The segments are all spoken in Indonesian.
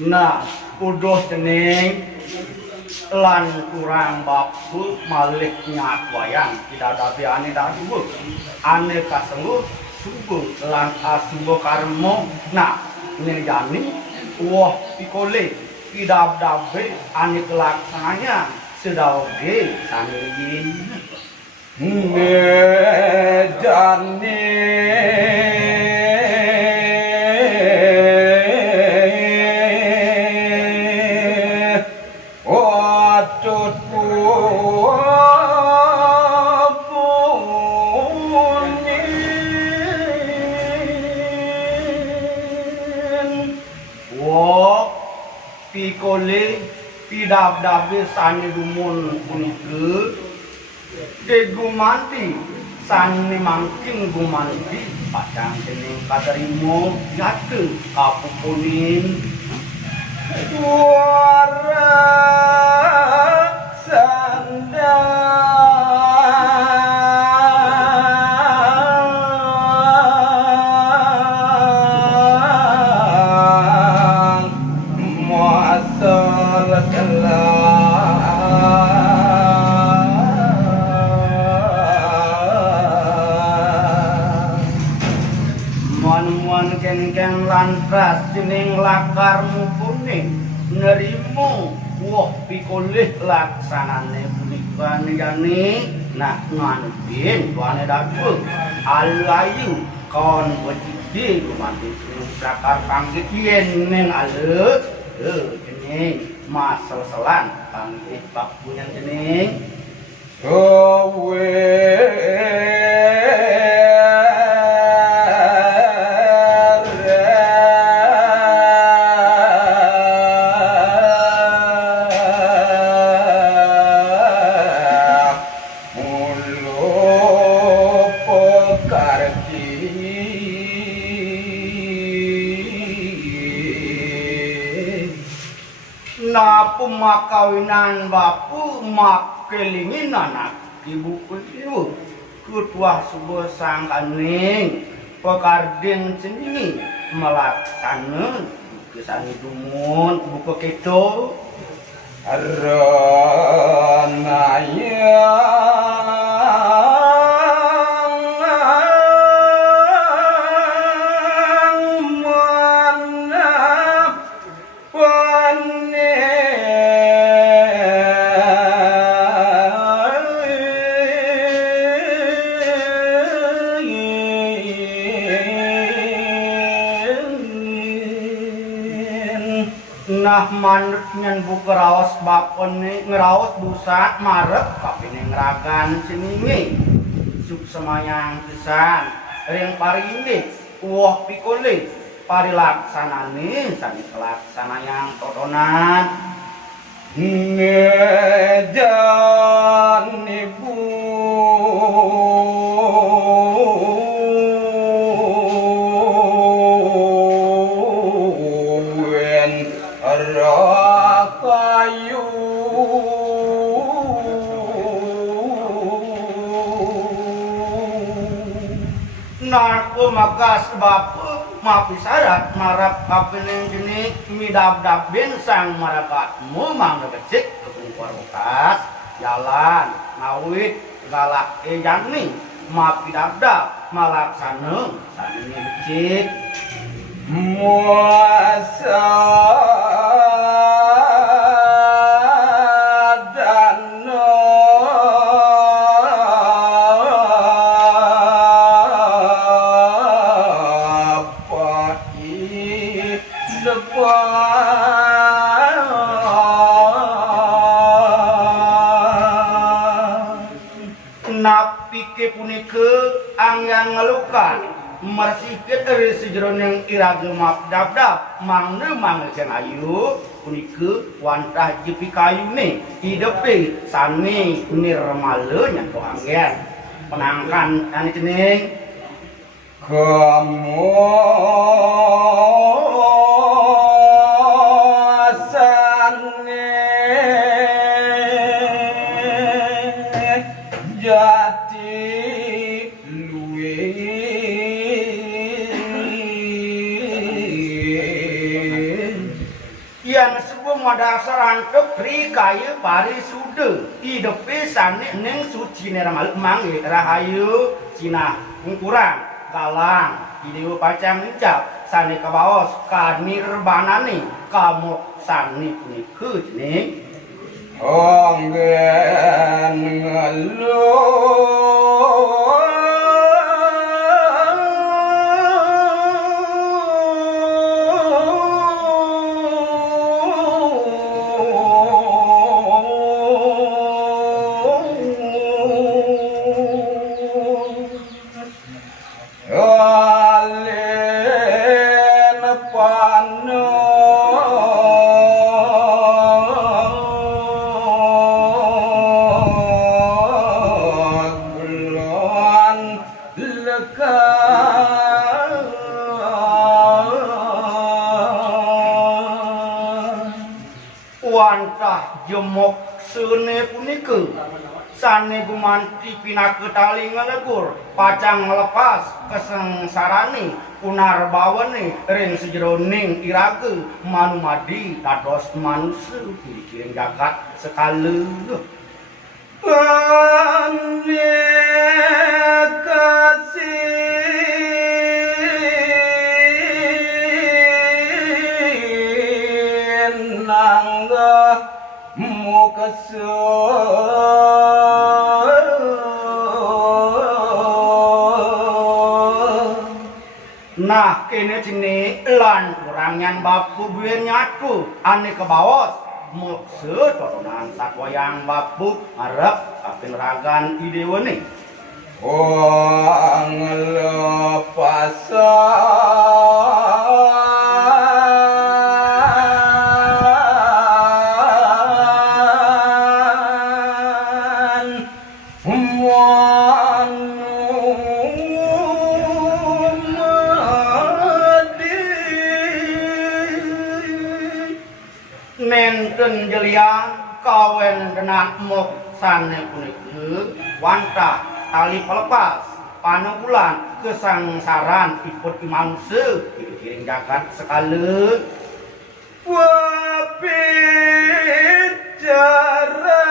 Nah, udah cening lan kurang bapu malik nyat wayang tidak ada biane dak subuh ane kasengguh subuh lan asubuh karmo. Nah ini jani wah pikole tidak dabe ane kelaksananya sedauge sangin jani pikole tidak dabe sani dumun punike de gumanti sani mangking gumanti padang dening katerimo nyate kapupunin suara kengkeng lantras jening lakarmu kuning nerimo wah pikolih laksanane punika niyane. Nah nganupin tuane dapur alayu kon wajidi gumanti prakar panggih yen ning ale jening masel-selan panggih bab punya jening kowe napu makawinan bapu makelingin anak ibu ibu ketua sebuah sangkaning pekardin sendiri melaksana kesani dumun buku keto ranaya nah manut nyen buku raos bapone ngeraos busat marep kapine ngragan seningi suk semayang pisan ring parindi wah pikole parilaksanane sami pelaksana yang totonan ngejan ibu rakayu narko makas bapu mapi syarat marap kapening jenik midab-dabin sang marapatmu mangga becik warokas jalan ngawit galak jani mapi dabda malaksana sani becik muasa dano pai depan napike punika anggang ngelukan mersikeun eureus sejroning irage maaf dabdab mangna mangeukeun ayu punika wantah jepi kayune hidepe sani nirmala nya anggen penangkan anu cening kamu jati luwe yang sebuah madasaran kepri kaya pari sude hidepe sani neng suci nirmala mangge rahayu cina kurang galang idewa pacang ucap sani kabaos kanirbanane kamu sani punika cening anggen ngeluh alen pano wantah jemok sene punika sane gumanti pinake tali ngelegur pacang melepas kesengsarane punar bawane ring sejroning irage manumadi dados manusia pikiring jagat sekali ane kasih nangga nah kene cini lan kurangan bapu buir nyatu ane kebawas maksud totonan takwayang bapu harap kapin ragan idewane nenten jeliang kawen denak mok sane punika wantah tali pelepas panukulan kesangsaran ikut manusia pikiring jagat sekali bicara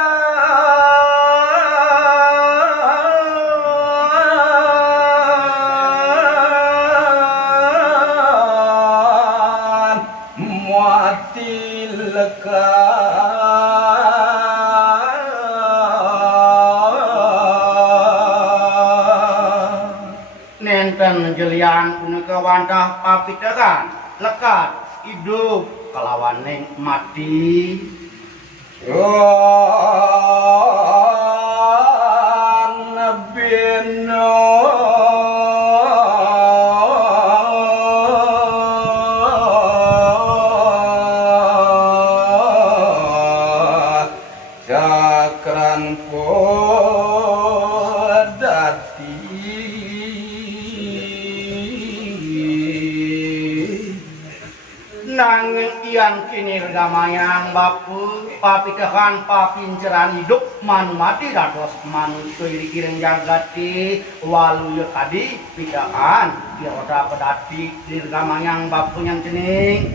muati leka nenten jelian punika wantah papitekan lekat hidup kelawan ning mati bino cakran podati nanging ian kini regamayang bapu papikekan papinceran hidup manumati dados manusia dikiring jagati waluya tadi pikaan diroda pedati di regamayang bapu yang cening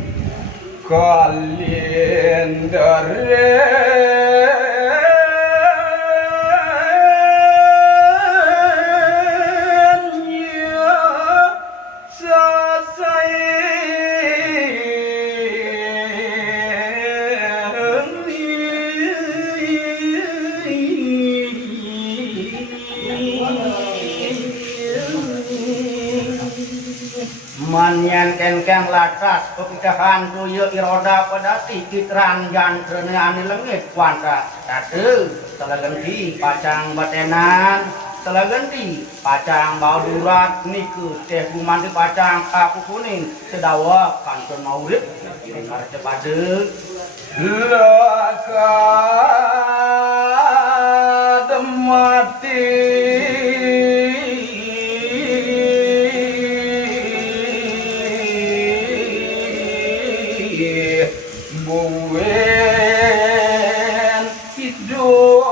Manyan kenkeng latas pepikahan kuyo iroda pedati kitran jantrene ani lengit kuanta tade telah ganti pacang batenan telah ganti pacang bau durat niku teh gumanti pacang kapu kuning sedawa kantun maurip kiri karce pade lakad mati buwen hidup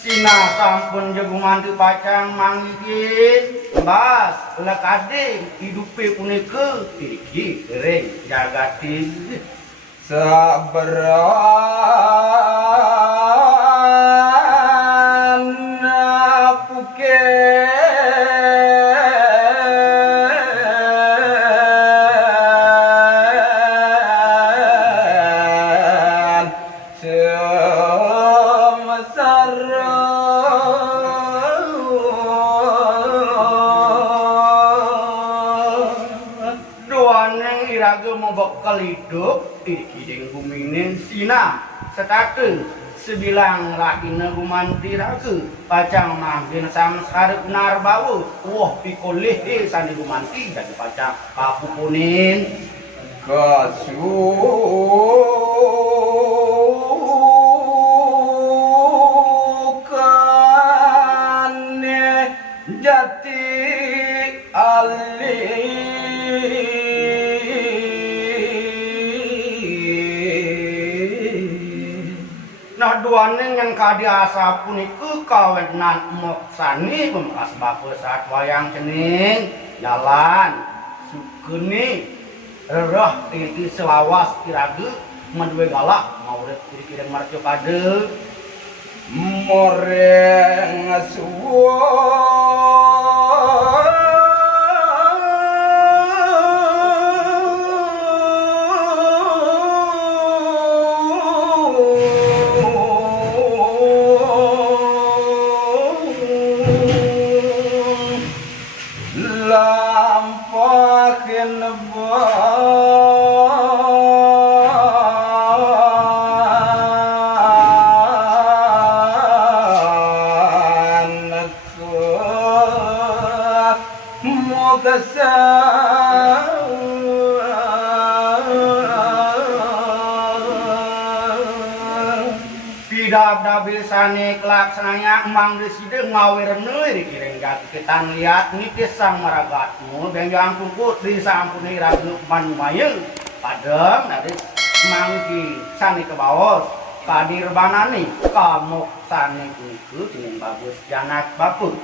Cina sampun jagungan tu pacang manggigit bas lekade hidupe punika iki kering jagati sabaran puke mau bekal hidup kiding buminin sina sekake sebilang lakina gumanti raga pacang mampin samsara benar bawa wah pikoleh sandi gumanti jadi pacang kapukunin kasukane jati alih nah duane yang kadiasa puniku kawenan moksani pemeras bape saat wayang cening jalan sukeni rerah iti selawas iraga madue galak maurip kiri-kiri marco kade moreng suwo lampahin Dabisane kelaksananya emang deside ngawirne dikiring jati kita lihat nipis sang maragatmu benjang puput di sampuni ragu manumaye padem dari mangki sani ke bawah kadir banani kamuk sani kuku dengan bagus janak bapu